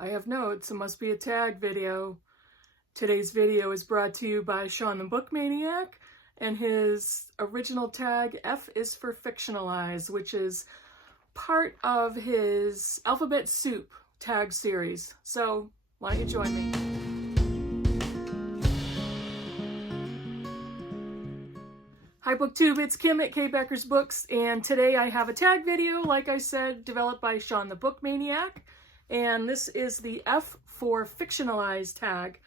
I have notes. It must be a tag video. Today's video is brought to you by Shawn the Book Maniac and his original tag, F is for Fictionalize, which is part of his Alphabet Soup tag series. So why don't you join me? Hi BookTube, it's Kim at K. Becker's Books, and today I have a tag video, like I said, developed by Shawn the Book Maniac, and this is the F for Fictionalize tag.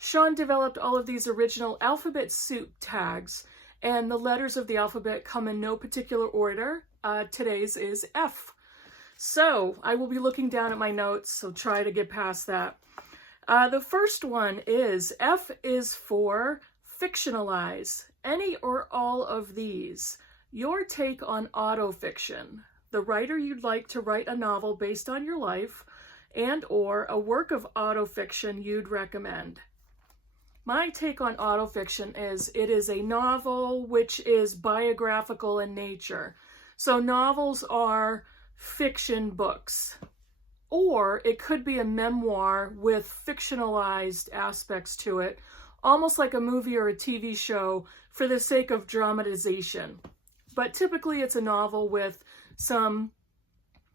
Shawn developed all of these original Alphabet Soup tags, and the letters of the alphabet come in no particular order. Today's is F. So I will be looking down at my notes, so try to get past that. The first one is F is for Fictionalize. Any or all of these. Your take on autofiction. The writer you'd like to write a novel based on your life and or a work of autofiction you'd recommend. My take on autofiction is it is a novel which is biographical in nature. So novels are fiction books. Or it could be a memoir with fictionalized aspects to it, almost like a movie or a TV show for the sake of dramatization. But typically it's a novel with some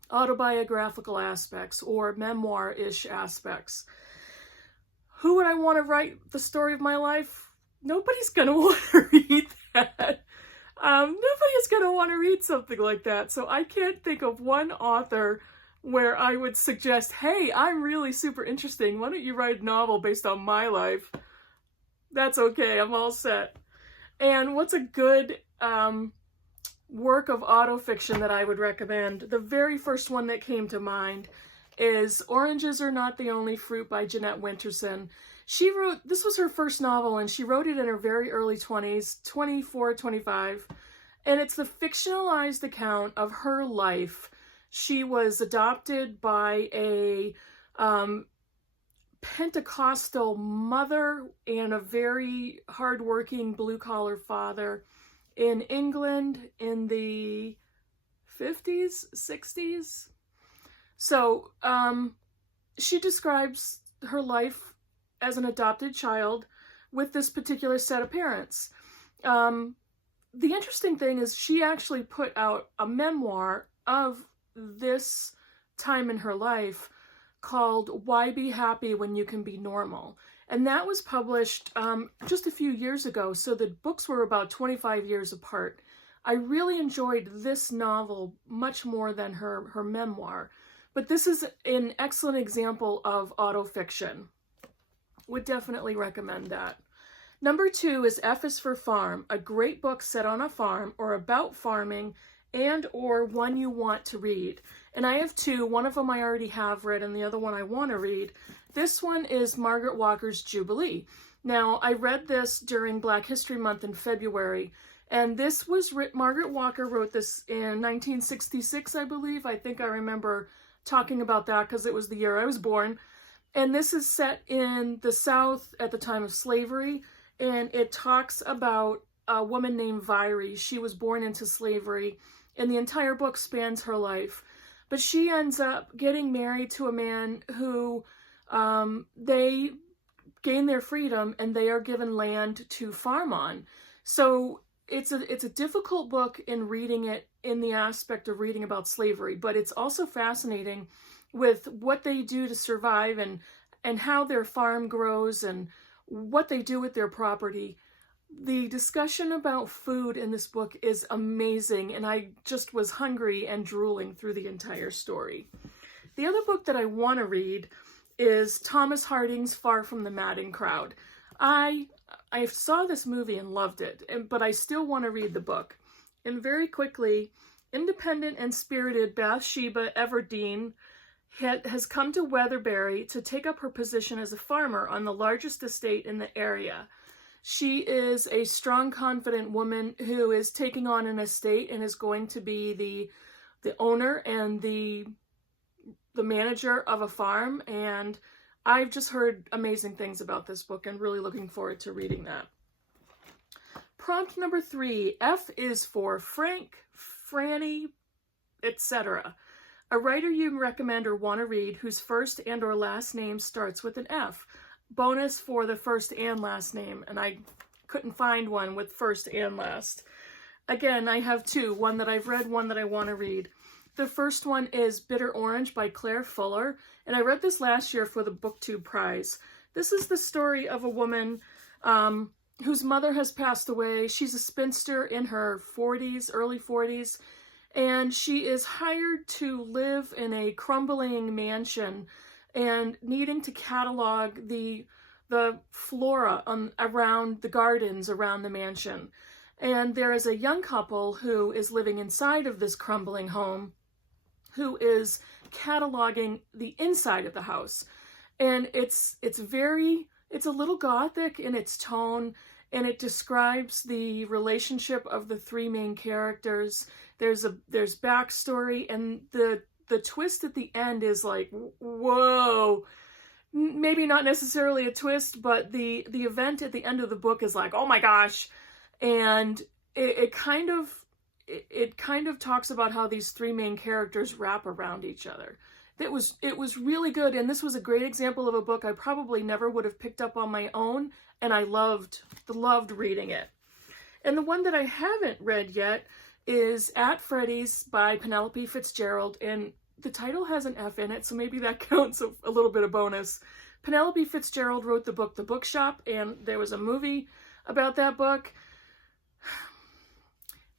autobiographical aspects or memoir-ish aspects. Who would I want to write the story of my life? Nobody's going to want to read that. Nobody's going to want to read something like that. So I can't think of one author where I would suggest, hey, I'm really super interesting. Why don't you write a novel based on my life? That's okay, I'm all set. And what's a good work of autofiction that I would recommend? The very first one that came to mind is Oranges Are Not the Only Fruit by Jeannette Winterson. She wrote, this was her first novel, and she wrote it in her very early 20s, 24, 25. And it's the fictionalized account of her life. She was adopted by a Pentecostal mother and a very hardworking blue-collar father in England in the 50s, 60s. So she describes her life as an adopted child with this particular set of parents. The interesting thing is she actually put out a memoir of this time in her life called Why Be Happy When You Can Be Normal. And that was published just a few years ago, so the books were about 25 years apart. I really enjoyed this novel much more than her memoir, but this is an excellent example of autofiction. Would definitely recommend that. Number 2 is F is for Farm, a great book set on a farm or about farming and or one you want to read. And I have two. One of them I already have read and the other one I want to read. This one is Margaret Walker's Jubilee. Now, I read this during Black History Month in February, and this was Margaret Walker wrote this in 1966, I believe. I think I remember talking about that because it was the year I was born. And this is set in the South at the time of slavery, and it talks about a woman named Virey. She was born into slavery, and the entire book spans her life. But she ends up getting married to a man who they gain their freedom and they are given land to farm on. So it's a difficult book in reading it in the aspect of reading about slavery, but it's also fascinating with what they do to survive and how their farm grows and what they do with their property. The discussion about food in this book is amazing, and I just was hungry and drooling through the entire story. The other book that I want to read is Thomas Harding's Far from the Madding Crowd. I saw this movie and loved it, but I still want to read the book. And very quickly, independent and spirited Bathsheba Everdeen has come to Weatherbury to take up her position as a farmer on the largest estate in the area. She is a strong, confident woman who is taking on an estate and is going to be the owner and the manager of a farm. And I've just heard amazing things about this book and really looking forward to reading that. Prompt number 3, F is for Frank, Franny, etc. A writer you recommend or want to read whose first and or last name starts with an F. Bonus for the first and last name, and I couldn't find one with first and last. Again, I have two, one that I've read, one that I want to read. The first one is Bitter Orange by Claire Fuller, and I read this last year for the BookTube Prize. This is the story of a woman whose mother has passed away. She's a spinster in her 40s, early 40s, and she is hired to live in a crumbling mansion and needing to catalog the flora around the gardens around the mansion. And there is a young couple who is living inside of this crumbling home who is cataloging the inside of the house. And it's a little gothic in its tone, and it describes the relationship of the three main characters. There's backstory, and the twist at the end is like, whoa. Maybe not necessarily a twist, but the event at the end of the book is like, oh my gosh. And it kind of talks about how these three main characters wrap around each other. It was really good, and this was a great example of a book I probably never would have picked up on my own, and I loved reading it. And the one that I haven't read yet is At Freddys by Penelope Fitzgerald, and the title has an F in it, so maybe that counts a little bit of bonus. Penelope Fitzgerald wrote the book The Bookshop, and there was a movie about that book.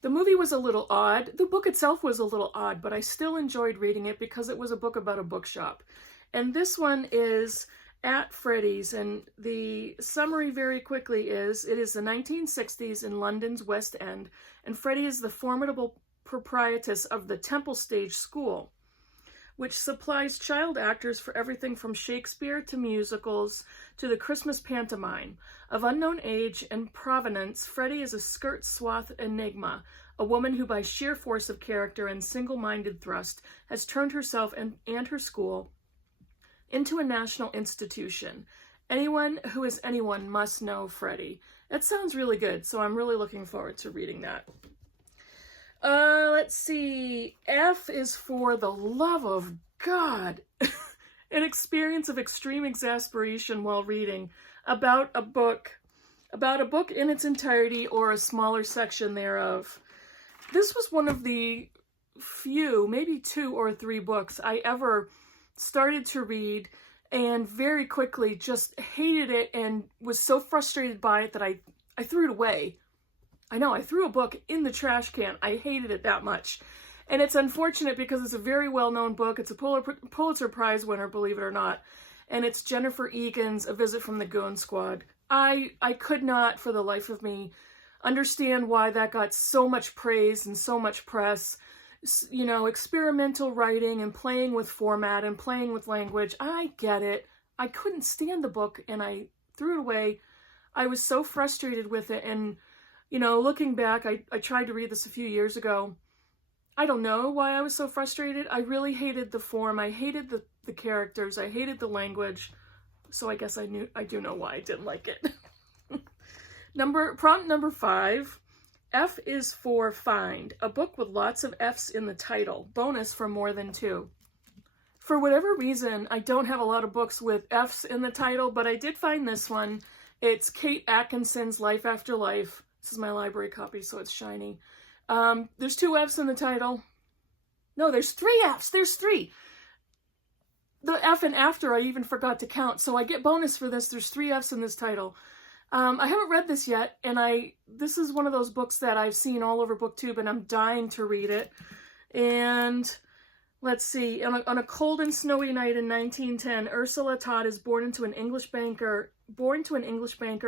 The movie was a little odd. The book itself was a little odd, but I still enjoyed reading it because it was a book about a bookshop. And this one is At Freddys, and the summary very quickly is, it is the 1960s in London's West End, and Freddie is the formidable proprietress of the Temple Stage School, which supplies child actors for everything from Shakespeare to musicals to the Christmas pantomime. Of unknown age and provenance, Freddie is a skirt-swathed enigma, a woman who by sheer force of character and single-minded thrust has turned herself and her school into a national institution. Anyone who is anyone must know Freddie. That sounds really good, so I'm really looking forward to reading that. Let's see. F is for The Love of God. An experience of extreme exasperation while reading about a book in its entirety or a smaller section thereof. This was one of the few, maybe 2 or 3 books I ever started to read and very quickly just hated it and was so frustrated by it that I threw it away. I know, I threw a book in the trash can. I hated it that much. And it's unfortunate because it's a very well-known book. It's a Pulitzer Prize winner, believe it or not. And it's Jennifer Egan's A Visit from the Goon Squad. I could not, for the life of me, understand why that got so much praise and so much press. You know, experimental writing and playing with format and playing with language. I get it. I couldn't stand the book and I threw it away. I was so frustrated with it, and you know, looking back, I tried to read this a few years ago. I don't know why I was so frustrated. I really hated the form. I hated the characters. I hated the language. So I guess I do know why I didn't like it. Prompt number 5. F is for Find, a book with lots of F's in the title. Bonus for more than 2. For whatever reason, I don't have a lot of books with F's in the title, but I did find this one. It's Kate Atkinson's Life After Life. This is my library copy, so it's shiny. There's 2 F's in the title. No, there's 3 F's. There's 3. The F and after I even forgot to count, so I get bonus for this. There's 3 F's in this title. I haven't read this yet, and this is one of those books that I've seen all over BookTube, and I'm dying to read it. And let's see. On a cold and snowy night in 1910, Ursula Todd is born to an English banker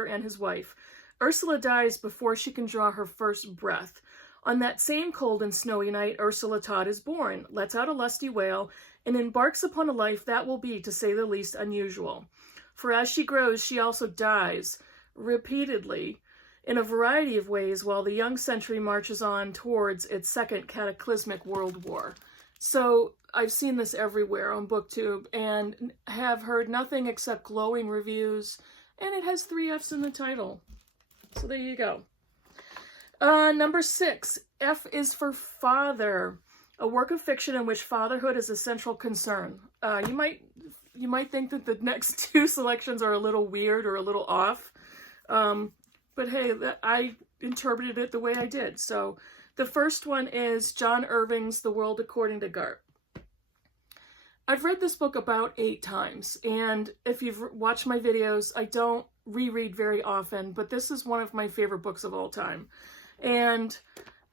and his wife. Ursula dies before she can draw her first breath. On that same cold and snowy night, Ursula Todd is born, lets out a lusty wail, and embarks upon a life that will be, to say the least, unusual. For as she grows, she also dies, repeatedly, in a variety of ways, while the young century marches on towards its second cataclysmic world war. So I've seen this everywhere on BookTube, and have heard nothing except glowing reviews, and it has 3 F's in the title. So there you go. Number 6, F is for Father, a work of fiction in which fatherhood is a central concern. You might think that the next two selections are a little weird or a little off, but hey, I interpreted it the way I did. So the first one is John Irving's The World According to Garp. I've read this book about 8 times, and if you've watched my videos, I don't reread very often, but this is one of my favorite books of all time. And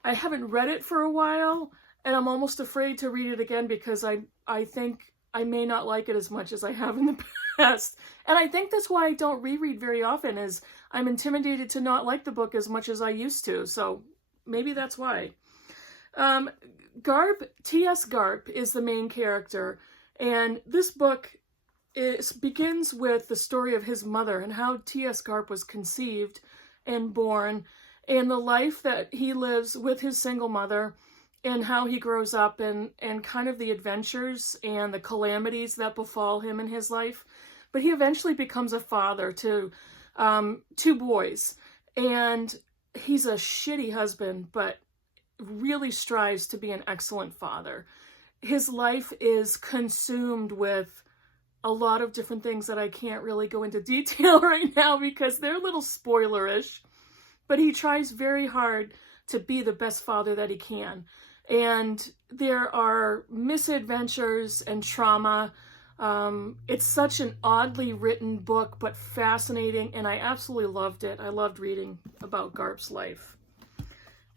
I haven't read it for a while, and I'm almost afraid to read it again because I think I may not like it as much as I have in the past. And I think that's why I don't reread very often, is I'm intimidated to not like the book as much as I used to. So maybe that's why. Garp, T.S. Garp is the main character. And this book begins with the story of his mother and how T.S. Garp was conceived and born, and the life that he lives with his single mother, and how he grows up, and kind of the adventures and the calamities that befall him in his life. But he eventually becomes a father to 2 boys, and he's a shitty husband, but really strives to be an excellent father. His life is consumed with a lot of different things that I can't really go into detail right now because they're a little spoilerish, but he tries very hard to be the best father that he can. And there are misadventures and trauma. It's such an oddly written book, but fascinating, and I absolutely loved it. I loved reading about Garp's life.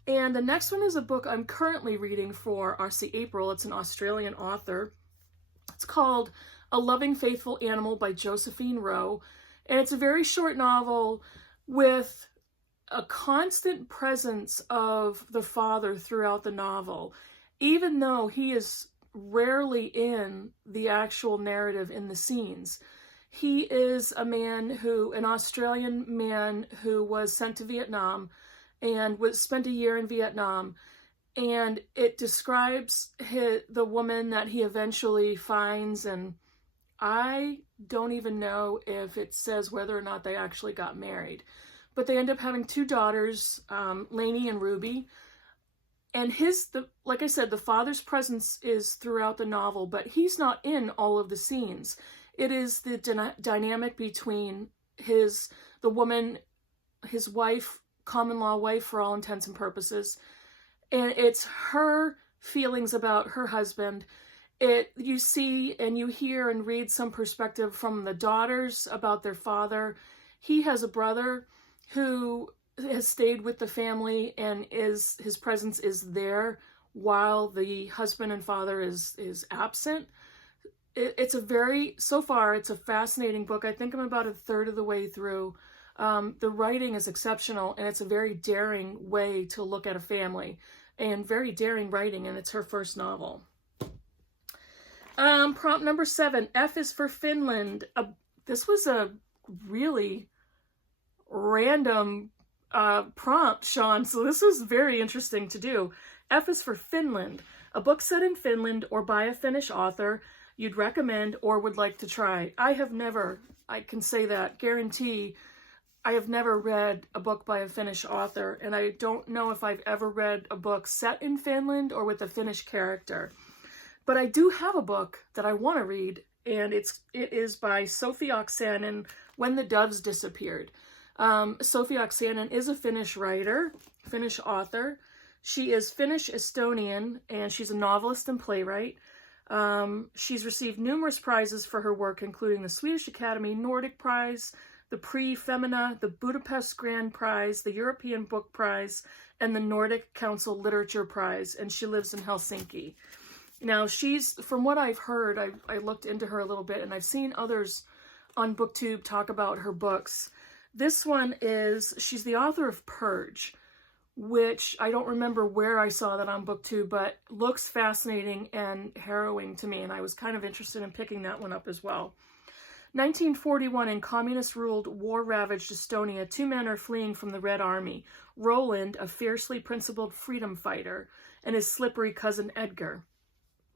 And the next one is a book I'm currently reading for RC April. It's an Australian author. It's called A Loving Faithful Animal by Josephine Rowe. And it's a very short novel with a constant presence of the father throughout the novel, even though he is rarely in the actual narrative in the scenes. He is an Australian man who was sent to Vietnam and spent a year in Vietnam, and it describes the woman that he eventually finds, and I don't even know if it says whether or not they actually got married, but they end up having 2 daughters, Lainey and Ruby, and like I said, the father's presence is throughout the novel, but he's not in all of the scenes. It is the dynamic between the woman, his wife, common law wife for all intents and purposes, and it's her feelings about her husband. You see and you hear and read some perspective from the daughters about their father. He has a brother who has stayed with the family, and his presence is there while the husband and father is absent. So far it's a fascinating book. I think I'm about a third of the way through. The writing is exceptional, and it's a very daring way to look at a family, and very daring writing, and it's her first novel. Prompt number 7, F is for Finland. This was a really random prompt, Shawn, so this was very interesting to do. F is for Finland, a book set in Finland or by a Finnish author you'd recommend or would like to try. I can say that, guarantee, I have never read a book by a Finnish author, and I don't know if I've ever read a book set in Finland or with a Finnish character. But I do have a book that I want to read, and it is by Sophie Oksanen, When the Doves Disappeared. Sophie Oksanen is a Finnish writer, Finnish author. She is Finnish-Estonian, and she's a novelist and playwright. She's received numerous prizes for her work, including the Swedish Academy Nordic Prize, the Prix Femina, the Budapest Grand Prize, the European Book Prize, and the Nordic Council Literature Prize, and she lives in Helsinki. Now, from what I've heard, I looked into her a little bit, and I've seen others on BookTube talk about her books. This one she's the author of Purge, which I don't remember where I saw that on BookTube, but looks fascinating and harrowing to me, and I was kind of interested in picking that one up as well. 1941, in communist-ruled, war-ravaged Estonia, 2 men are fleeing from the Red Army. Roland, a fiercely principled freedom fighter, and his slippery cousin Edgar.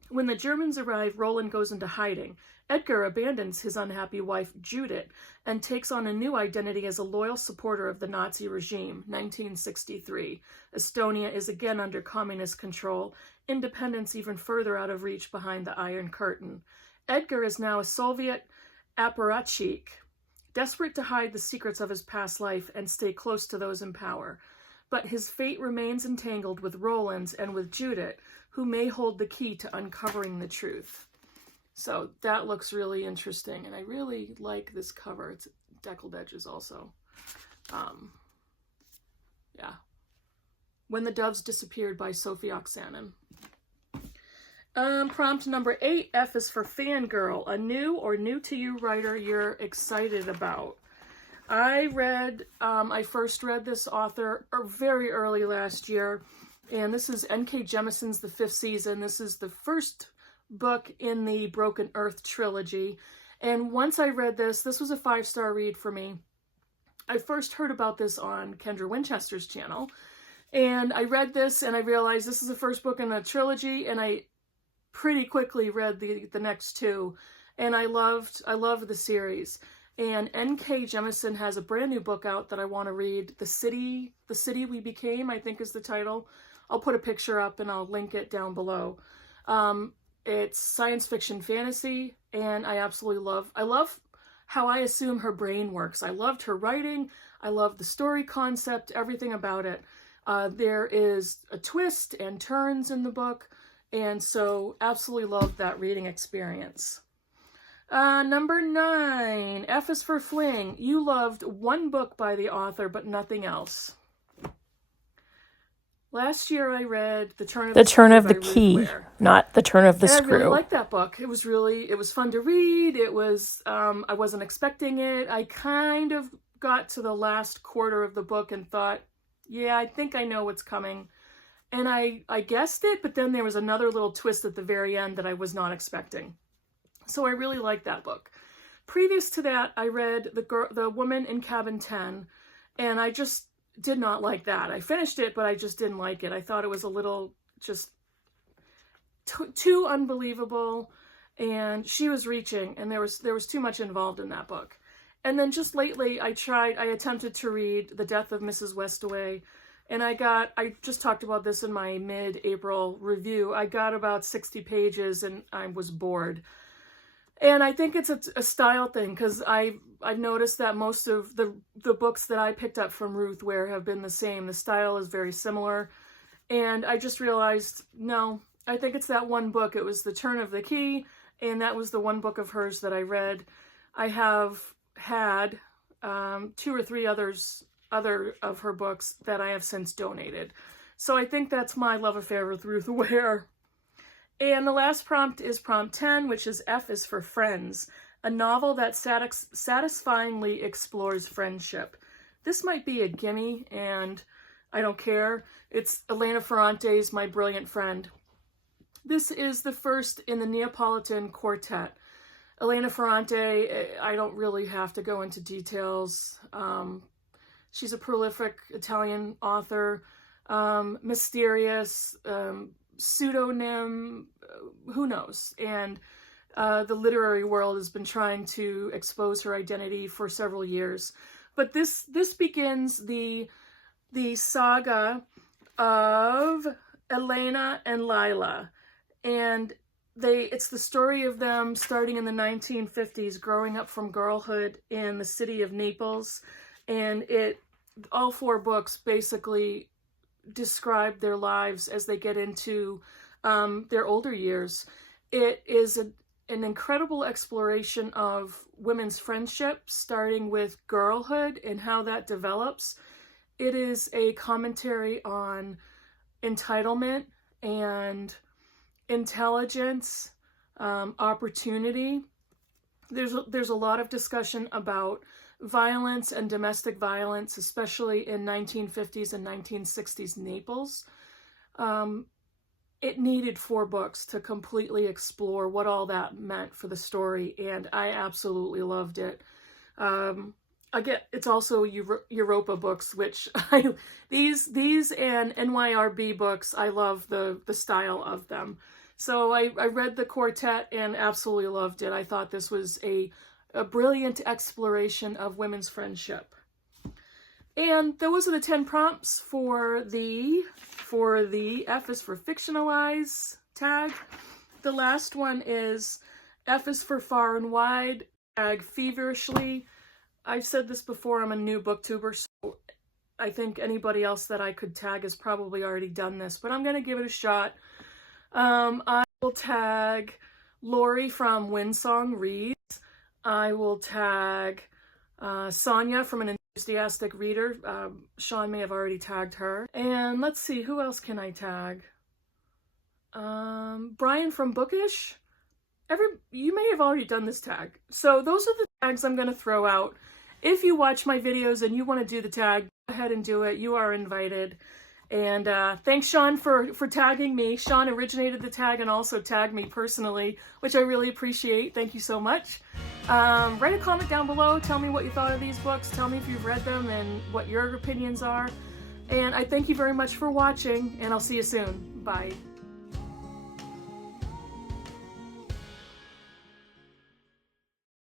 When the Germans arrive, Roland goes into hiding. Edgar abandons his unhappy wife, Judith, and takes on a new identity as a loyal supporter of the Nazi regime. 1963. Estonia is again under communist control, independence even further out of reach behind the Iron Curtain. Edgar is now a Soviet apparatchik, desperate to hide the secrets of his past life and stay close to those in power. But his fate remains entangled with Roland's and with Judith, who may hold the key to uncovering the truth. So that looks really interesting, and I really like this cover. It's deckled edges also. Yeah. When the Doves Disappeared by Sophie Oksanen. Prompt number 8, F is for Fangirl, a new or new-to-you writer you're excited about. I first read this author very early last year, and this is N.K. Jemisin's The Fifth Season. This is the first book in the Broken Earth trilogy, and once I read this was a 5-star read for me. I first heard about this on Kendra Winchester's channel, and I read this and I realized this is the first book in a trilogy, and I pretty quickly read the next two, and I loved the series. And N.K. Jemisin has a brand new book out that I want to read. The City We Became, I think is the title. I'll put a picture up and I'll link it down below. It's science fiction fantasy, and I love how I assume her brain works. I loved her writing. I love the story concept, everything about it. There is a twist and turns in the book, and so absolutely loved that reading experience. Number 9, F is for Fling. You loved one book by the author, but nothing else. Last year I read The Turn of the Key, not The Turn of the Screw. I really liked that book. It was fun to read. It was, I wasn't expecting it. I kind of got to the last quarter of the book and thought, yeah, I think I know what's coming. And I guessed it, but then there was another little twist at the very end that I was not expecting. So I really liked that book. Previous to that, I read The Woman in Cabin 10, and I just did not like that. I finished it, but I just didn't like it. I thought it was a little just too unbelievable, and she was reaching, and there was too much involved in that book. And then just lately, I attempted to read The Death of Mrs. Westaway, and I just talked about this in my mid-April review. I got about 60 pages, and I was bored. And I think it's a style thing, because I've noticed that most of the books that I picked up from Ruth Ware have been the same. The style is very similar. And I just realized, no, I think it's that one book. It was The Turn of the Key, and that was the one book of hers that I read. I have had 2 or 3 other of her books that I have since donated. So I think that's my love affair with Ruth Ware. And the last prompt is prompt 10, which is F is for Friends, a novel that satisfyingly explores friendship. This might be a gimme, and I don't care. It's Elena Ferrante's My Brilliant Friend. This is the first in the Neapolitan Quartet. Elena Ferrante, I don't really have to go into details. She's a prolific Italian author, mysterious, pseudonym, who knows? And the literary world has been trying to expose her identity for several years. But this begins the saga of Elena and Lila, and it's the story of them starting in the 1950s, growing up from girlhood in the city of Naples, and all 4 books basically describe their lives as they get into their older years. It is an incredible exploration of women's friendship, starting with girlhood and how that develops. It is a commentary on entitlement and intelligence, opportunity. There's a lot of discussion about violence and domestic violence, especially in 1950s and 1960s Naples. It needed 4 books to completely explore what all that meant for the story, and I absolutely loved it. Again, it's also Europa books, which these and NYRB books, I love the style of them. So I read the quartet and absolutely loved it. I thought this was a brilliant exploration of women's friendship. And those are the 10 prompts for the F is for Fictionalize tag. The last one is F is for Far and Wide, tag feverishly. I've said this before, I'm a new booktuber, so I think anybody else that I could tag has probably already done this, but I'm going to give it a shot. I will tag Lori from Windsong Reads. I will tag Sonia from An Enthusiastic Reader. Shawn may have already tagged her. And let's see, who else can I tag? Brian from Bookish. You may have already done this tag. So those are the tags I'm going to throw out. If you watch my videos and you want to do the tag, go ahead and do it. You are invited. And thanks, Shawn, for tagging me. Shawn originated the tag and also tagged me personally, which I really appreciate. Thank you so much. Write a comment down below. Tell me what you thought of these books. Tell me if you've read them and what your opinions are. And I thank you very much for watching, and I'll see you soon. Bye.